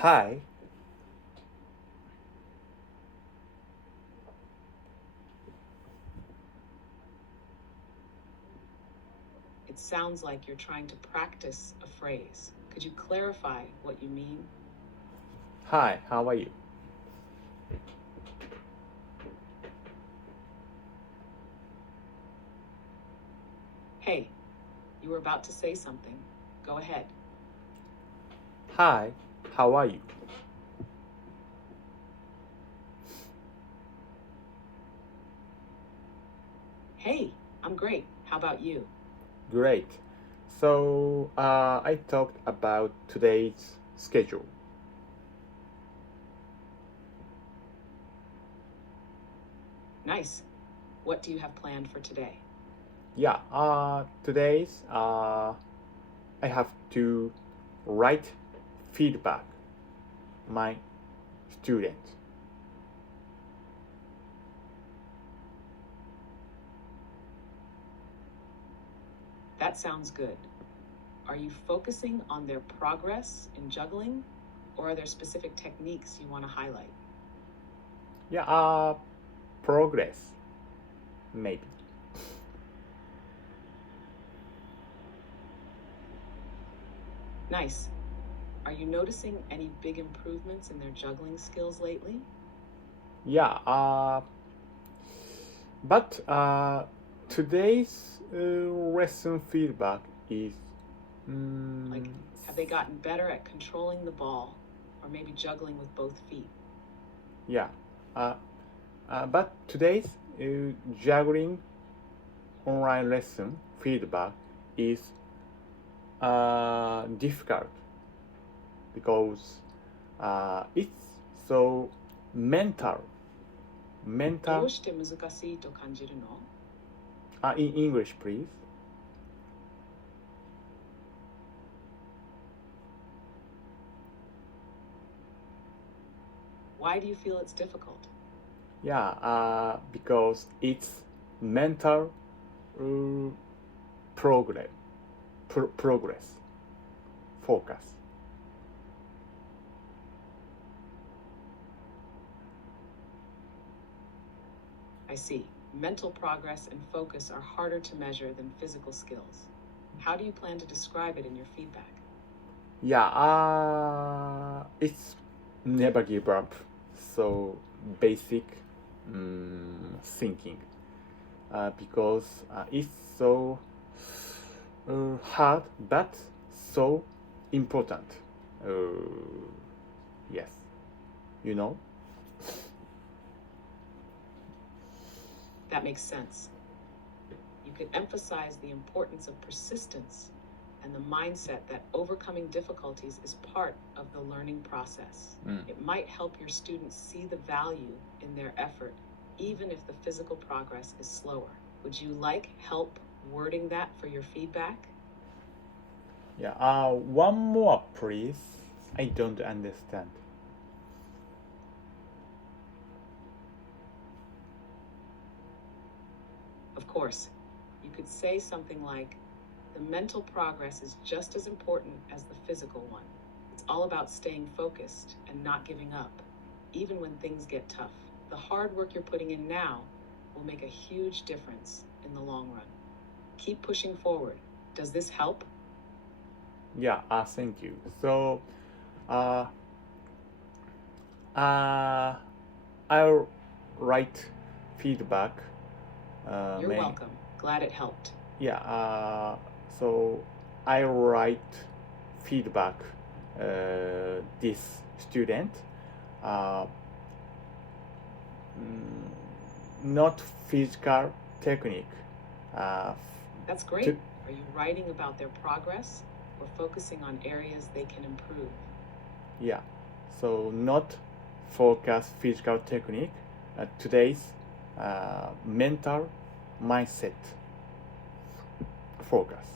Hi. It sounds like you're trying to practice a phrase. Could you clarify what you mean? Hi, how are you? Hey, you were about to say something. Go ahead. Hi, how are you? Hey, I'm great. How about you? Great. So, I talked about today's schedule. Nice. What do you have planned for today? Yeah, today's I have to write feedback my student. That sounds good. Are you focusing on their progress in juggling, or are there specific techniques you want to highlight? Yeah, progress, maybe. Nice. Are you noticing any big improvements in their juggling skills lately? Yeah, but today's lesson feedback is Like, have they gotten better at controlling the ball, or maybe juggling with both feet? yeah, but today's juggling online lesson feedback is difficult because it's so mental. ど Mental. うして難しいと感じるの? In English, please. Why do you feel it's difficult? Yeah, because it's mental progress, progress, focus. I see. Mental progress and focus are harder to measure than physical skills. How do you plan to describe it in your feedback? Yeah, it's never give up. So basic thinking, because it's so hard but so important. Yes, you know. That makes sense. You could emphasize the importance of persistence and the mindset that overcoming difficulties is part of the learning process. It might help your students see the value in their effort, even if the physical progress is slower. Would you like help wording that for your feedback? Yeah. One more, please. I don't understand. Of course, you could say something like, the mental progress is just as important as the physical one. It's all about staying focused and not giving up, even when things get tough. The hard work you're putting in now will make a huge difference in the long run. Keep pushing forward. Does this help? Yeah, thank you. So, I'll write feedback. You're welcome. Glad it helped. Yeah, so I write feedback this student. Uh, Not physical technique. That's great. Are you writing about their progress or focusing on areas they can improve? Yeah, so not focus physical technique. Today's mental mindset focus.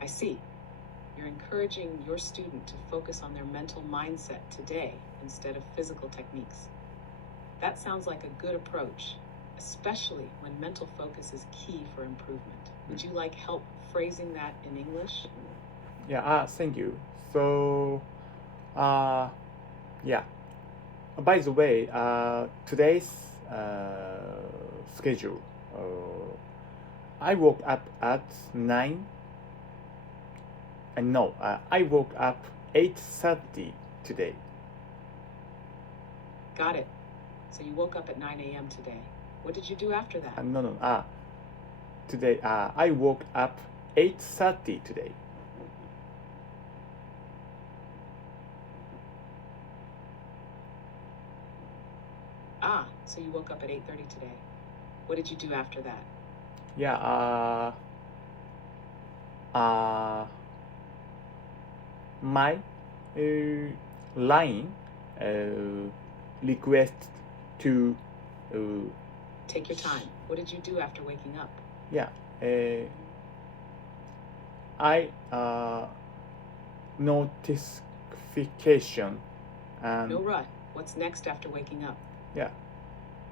I see. You're encouraging your student to focus on their mental mindset today instead of physical techniques. That sounds like a good approach, especially when mental focus is key for improvement. Would you like help phrasing that in English? Yeah, thank you. So, yeah. By the way, today's schedule. I woke up at 9. No, I woke up 8:30 today. Got it. So you woke up at 9 a.m. today. What did you do after that? No. Today, I woke up 8:30 today. So you woke up at 8:30 today. What did you do after that? Yeah, my line request to Take your time. What did you do after waking up? yeah, I notification and No rut. What's next after waking up? yeah,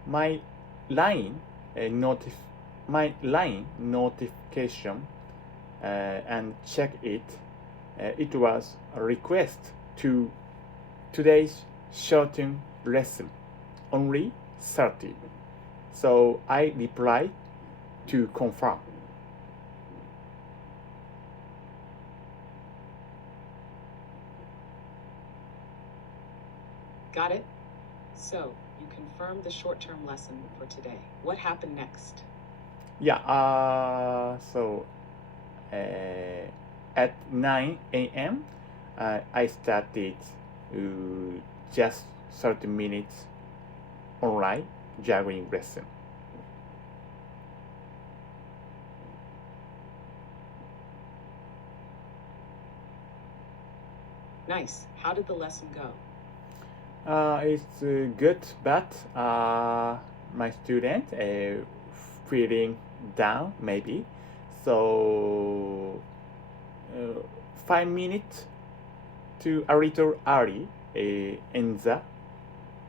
my line notification and check it. It was a request to today's shortened lesson, only 30. So I replied to confirm. Got it? So you confirmed the short-term lesson for today. What happened next? Yeah, so at 9 a.m. I started just 30 minutes online juggling lesson. Nice. How did the lesson go? It's good, but my student feeling down maybe. So 5 minutes to a little early in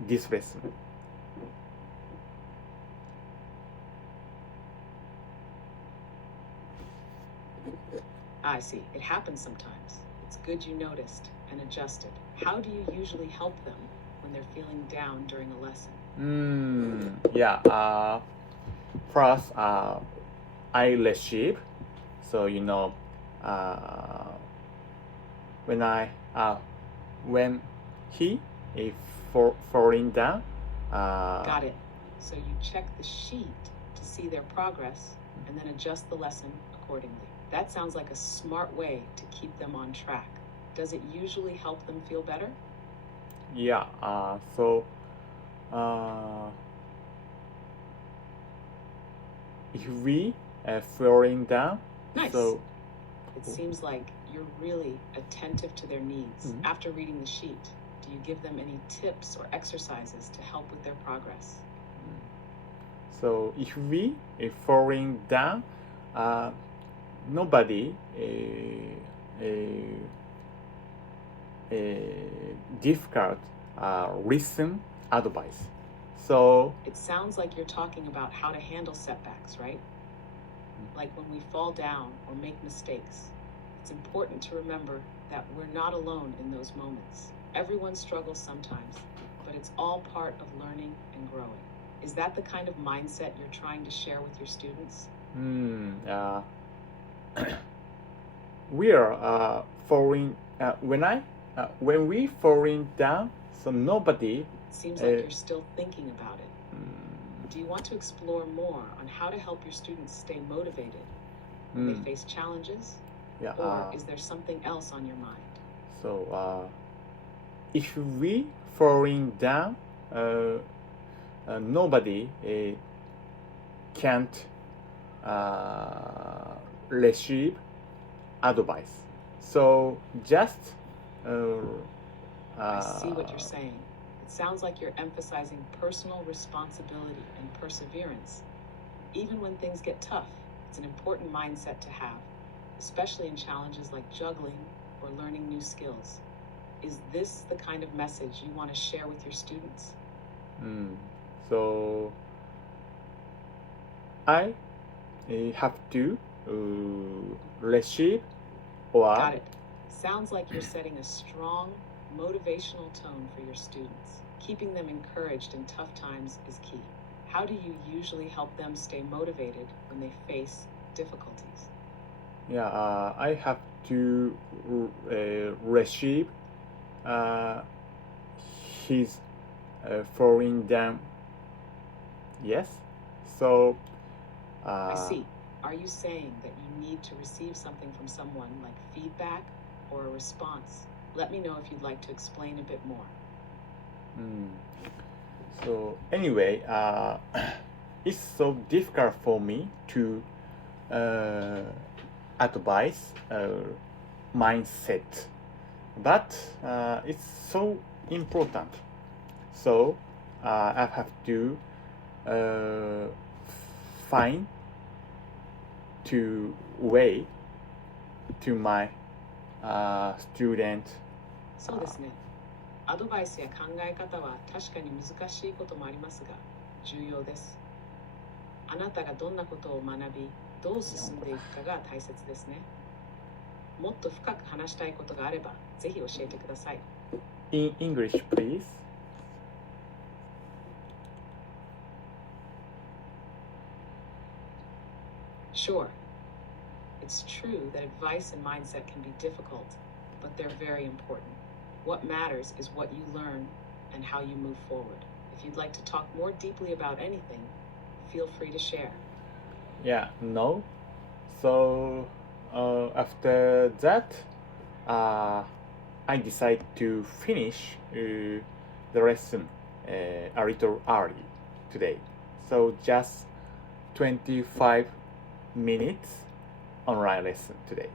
this lesson. I see. It happens sometimes. It's good you noticed and adjusted. How do you usually help them when they're feeling down during a lesson? First, I receive. So when he is falling down. Got it. So you check the sheet to see their progress and then adjust the lesson accordingly. That sounds like a smart way to keep them on track. Does it usually help them feel better? Yeah. If we falling down. Nice. So it seems like you're really attentive to their needs. Mm-hmm. After reading the sheet, do you give them any tips or exercises to help with their progress? So if we falling down, nobody difficult listen advice. So it sounds like you're talking about how to handle setbacks, right? Like when we fall down or make mistakes. It's important to remember that we're not alone in those moments. Everyone struggles sometimes, but it's all part of learning and growing. Is that the kind of mindset you're trying to share with your students? We are falling when we falling down, so nobody. Seems like you're still thinking about it. Do you want to explore more on how to help your students stay motivated when they face challenges? Yeah. Or is there something else on your mind? So if we falling down, nobody can't receive advice. So just I see what you're saying. It sounds like you're emphasizing personal responsibility and perseverance. Even when things get tough, it's an important mindset to have, especially in challenges like juggling or learning new skills. Is this the kind of message you want to share with your students? So I have to receive or Got it. Sounds like you're setting a strong, motivational tone for your students. Keeping them encouraged in tough times is key. How do you usually help them stay motivated when they face difficulties? I have to receive his falling down. Yes. So I see. Are you saying that you need to receive something from someone like feedback or a response? Let me know if you'd like to explain a bit more. So anyway, it's so difficult for me to advise mindset, but it's so important. So I have to find to way to my student. そうですね。アドバイスや考え方は確かに難しいこともありますが、重要です。あなたがどんなことを学び、どう進んでいくかが大切ですね。もっと深く話したいことがあれば、ぜひ教えてください。In English, please. Sure. It's true that advice and mindset can be difficult, but they're very important. What matters is what you learn and how you move forward. If you'd like to talk more deeply about anything, feel free to share. No. So after that, I decide to finish the lesson a little early today. So just 25 minutes online lesson today.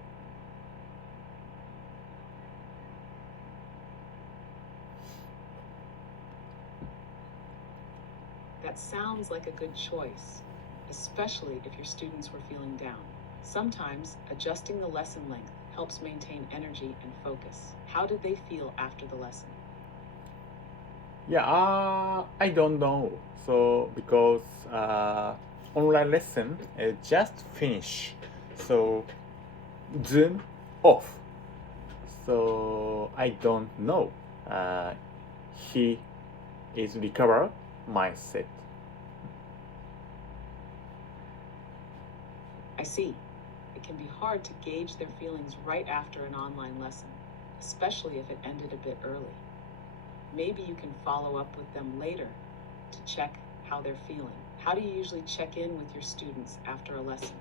That sounds like a good choice, especially if your students were feeling down. Sometimes adjusting the lesson length helps maintain energy and focus. How did they feel after the lesson? I don't know. So because online lesson just finish, so Zoom off. So I don't know. He is recover mindset. I see. It can be hard to gauge their feelings right after an online lesson, especially if it ended a bit early. Maybe you can follow up with them later to check how they're feeling. How do you usually check in with your students after a lesson?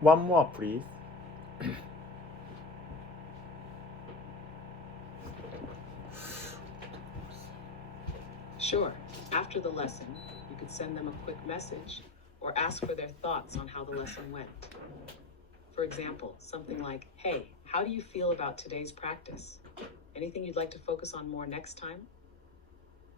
One more, please. Sure. After the lesson, you could send them a quick message or ask for their thoughts on how the lesson went. For example, something like, "Hey, how do you feel about today's practice? Anything you'd like to focus on more next time?"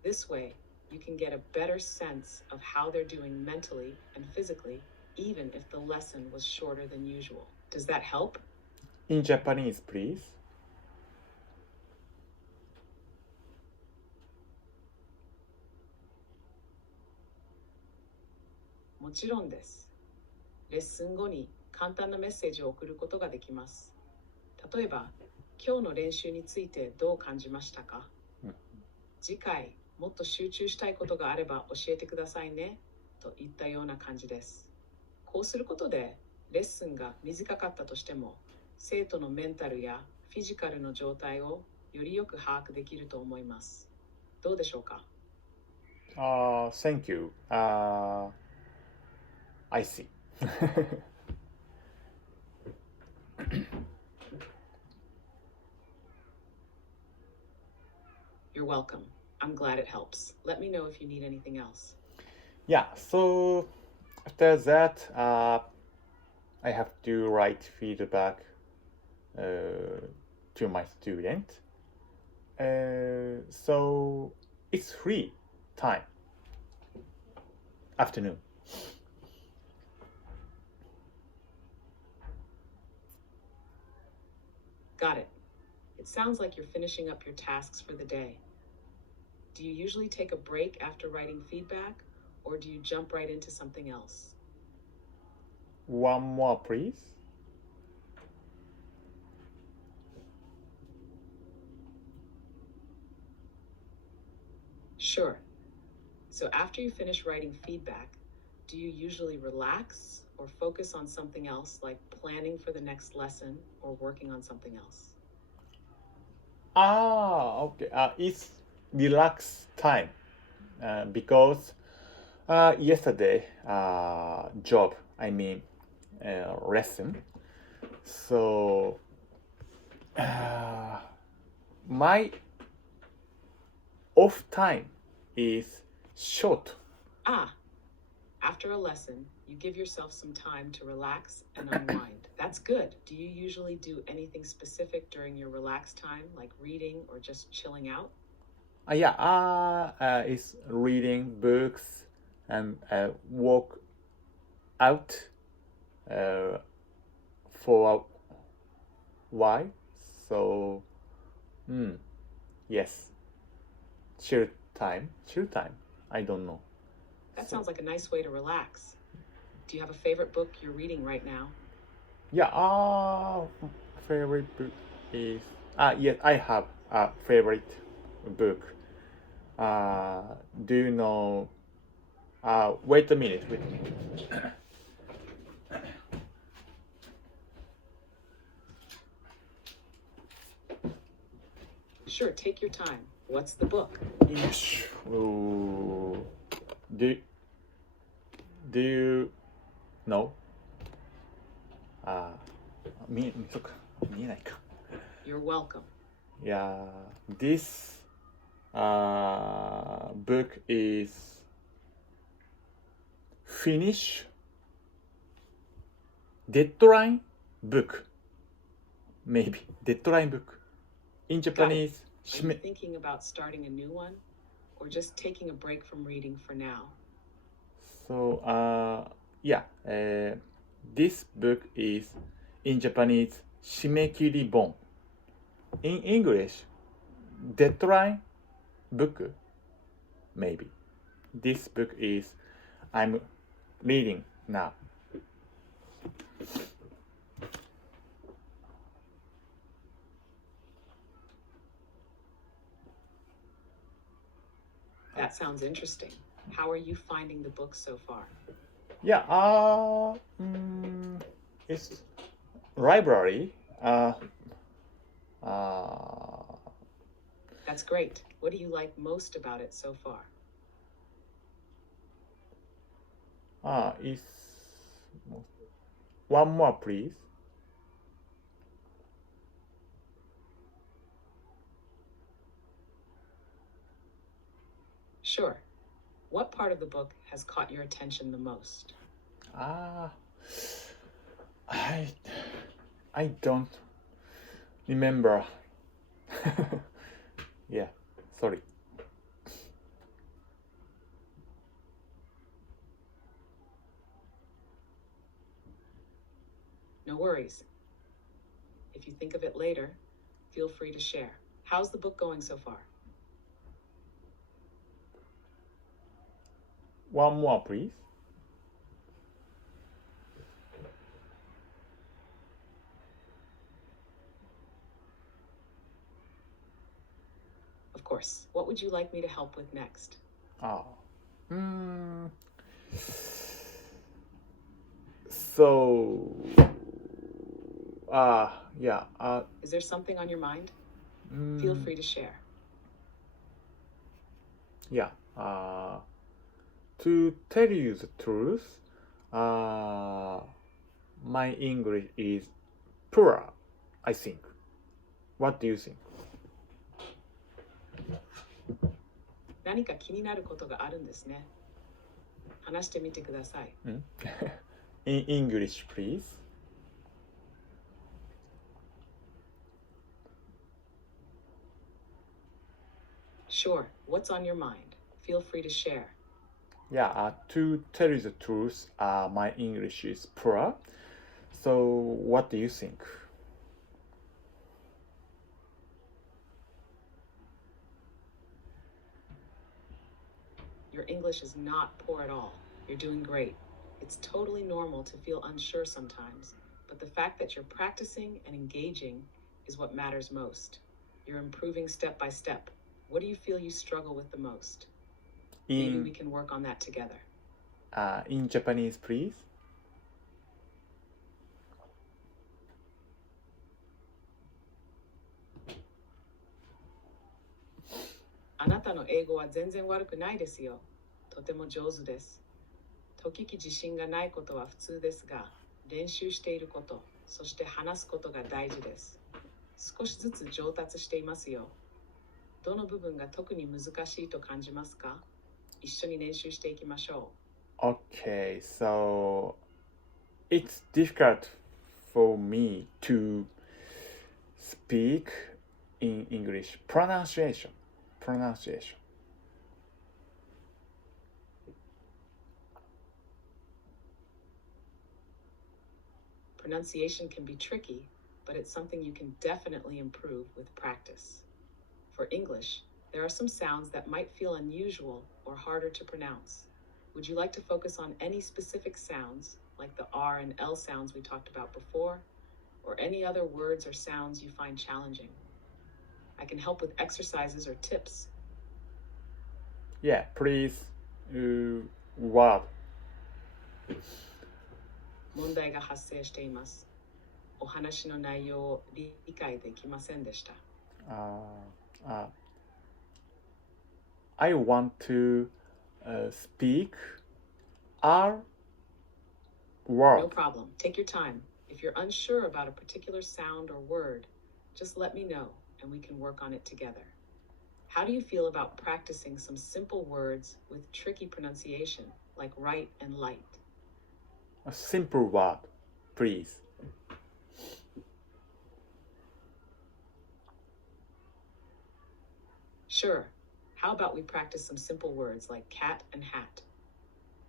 This way, you can get a better sense of how they're doing mentally and physically, even if the lesson was shorter than usual. Does that help? In Japanese, please. もちろんです。レッスン後に簡単なメッセージを送ることができます。例えば、今日の練習についてどう感じましたか？次回、もっと集中したいことがあれば教えてくださいね、といったような感じです。こうすることで、レッスンが短かったとしても、生徒のメンタルやフィジカルの状態をよりよく把握できると思います。どうでしょうか？ Thank you. I see. You're welcome. I'm glad it helps. Let me know if you need anything else. So after that, I have to write feedback to my student. So it's free time. Afternoon. Got it. It sounds like you're finishing up your tasks for the day. Do you usually take a break after writing feedback, or do you jump right into something else? One more, please. Sure. So after you finish writing feedback, do you usually relax or focus on something else, like planning for the next lesson or working on something else? Okay. It's relax time because yesterday job, lesson. So my off time is short. After a lesson, you give yourself some time to relax and unwind. That's good. Do you usually do anything specific during your relaxed time, like reading or just chilling out? It's reading books and walk out for a while. So, yes, chill time. I don't know. That sounds like a nice way to relax. Do you have a favorite book you're reading right now? Favorite book is yes, I have a favorite book. Do you know? Wait a minute. Sure, take your time. What's the book? Yes. Do you know? そっか、見えないか。You're welcome. Yeah, this book is finish deadline book. Maybe deadline book. In Japanese, Are you thinking about starting a new one or just taking a break from reading for now? So, this book is in Japanese 締め切り本. In English, deadline book. Maybe. This book is I'm reading now. That sounds interesting. How are you finding the book so far? It's library. That's great. What do you like most about it so far? It's one more, please. Sure. What part of the book has caught your attention the most? I don't remember. Yeah, sorry. No worries. If you think of it later, feel free to share. How's the book going so far? One more, please. Of course. What would you like me to help with next? So, Is there something on your mind? Feel free to share. To tell you the truth, my English is poor, I think. What do you think? 何か気になることがあるんですね。話してみてください。In English, please. Sure. What's on your mind? Feel free to share. To tell you the truth, my English is poor. So, what do you think? Your English is not poor at all. You're doing great. It's totally normal to feel unsure sometimes, but the fact that you're practicing and engaging is what matters most. You're improving step by step. What do you feel you struggle with the most? Maybe we can work on that together. In Japanese, please. あなたの英語は全然悪くないですよ。とても上手です。時々自信がないことは普通ですが、練習していること、そして話すことが大事です。少しずつ上達していますよ。どの部分が特に難しいと感じますか？一緒に練習していきましょう。Okay, so it's difficult for me to speak in English. Pronunciation. Pronunciation can be tricky, but it's something you can definitely improve with practice. For English, there are some sounds that might feel unusual or harder to pronounce. Would you like to focus on any specific sounds, like the R and L sounds we talked about before, or any other words or sounds you find challenging? I can help with exercises or tips. Yeah, please. What? 問題が発生しています。お話の内容を理解できませんでした。I want to speak our word. No problem. Take your time. If you're unsure about a particular sound or word, just let me know and we can work on it together. How do you feel about practicing some simple words with tricky pronunciation, like right and light? A simple word, please. Sure. How about we practice some simple words like cat and hat?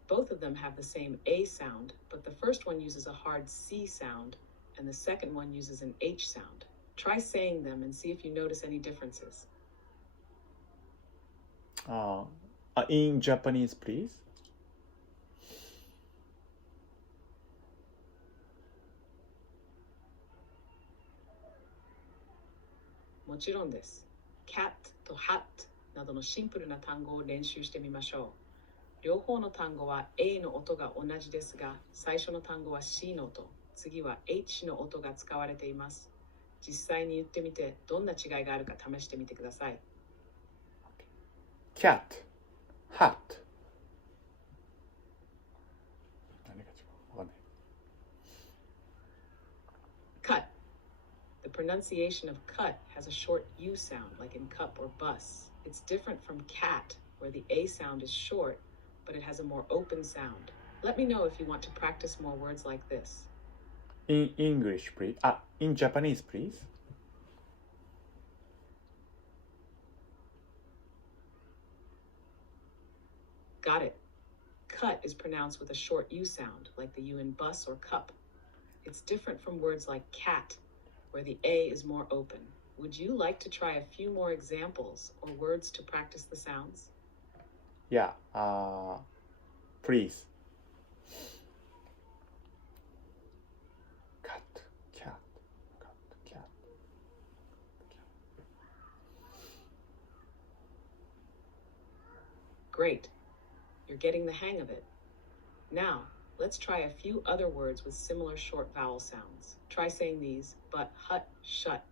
Both of them have the same A sound, but the first one uses a hard C sound, and the second one uses an H sound. Try saying them and see if you notice any differences. In Japanese, please. もちろんです。cat と hat などのシンプルな単語を練習してみましょう。両方の単語は A の音が同じですが、最初の単語は C の音、次は H の音が使われています。実際に言ってみて、どんな違いがあるか試してみてください。cat, hat. 何が違う？わかんない。cut. The pronunciation of cut has a short U sound, like in cup or bus. It's different from cat, where the A sound is short, but it has a more open sound. Let me know if you want to practice more words like this. In English, please. In Japanese, please. Got it. Cut is pronounced with a short U sound, like the U in bus or cup. It's different from words like cat, where the A is more open. Would you like to try a few more examples or words to practice the sounds? Yeah, please. Cat, cat, cat. Great. You're getting the hang of it. Now, let's try a few other words with similar short vowel sounds. Try saying these, but, hut, shut.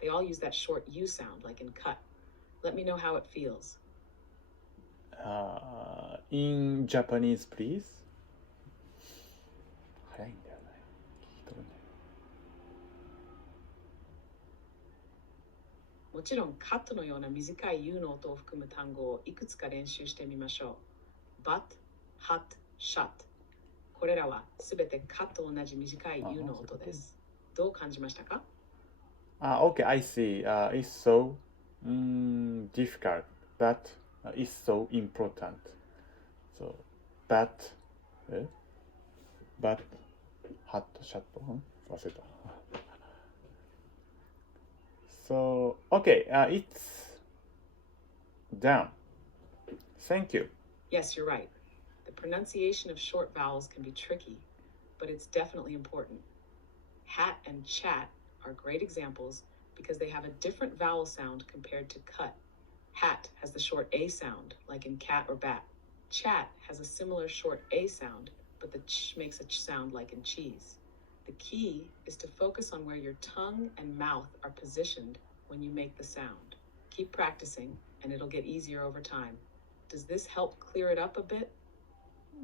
They all use that short U sound, like in cut. Let me know how it feels. In Japanese, please. 早いんだよね。聞き取るね。もちろん、カットのような短い U の音を含む単語をいくつか練習してみましょう。but, hut, shut。これらはすべてカットと同じ短い U の音です。どう感じましたか？ Okay, I see. It's so difficult, but it's so important. So, but, hat, shut, 忘れた。So, okay, it's done. Thank you. Yes, you're right. The Pronunciation of short vowels can be tricky, but it's definitely important. Hat and chat are great examples because they have a different vowel sound compared to cut. Hat has the short A sound, like in cat or bat. Chat has a similar short A sound, but the ch makes a ch sound like in cheese. The key is to focus on where your tongue and mouth are positioned when you make the sound. Keep practicing, and it'll get easier over time. Does this help clear it up a bit?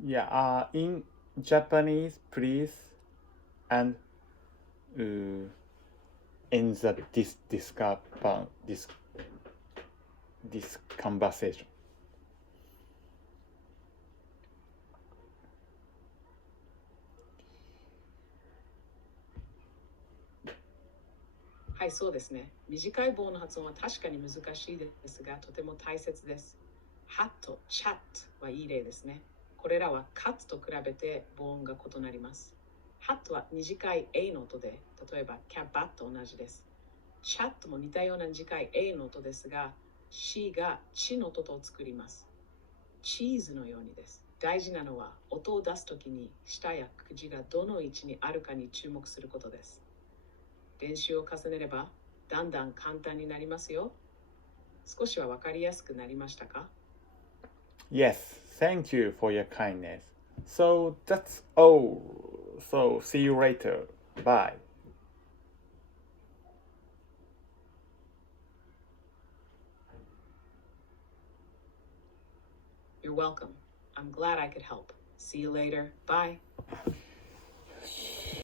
Yeah, in Japanese, please, and in this conversation. はい、そうですね。短い棒の発音は確かに難しいですが、とても大切です。hat と chat はいい例ですね。これらは cut と比べて母音が異なります。hat は短い a の音で、例えば cat と同じです。chat も似たような短い a の音ですが、c がちの音と作ります。チーズのようにです。大事なのは音を出すときに舌や口がどの位置にあるかに注目することです。練習を重ねればだんだん簡単になりますよ。少しはわかりやすくなりましたか？ Yes, thank you for your kindness. So that's all. So see you later. Bye. You're welcome. I'm glad I could help. See you later. Bye.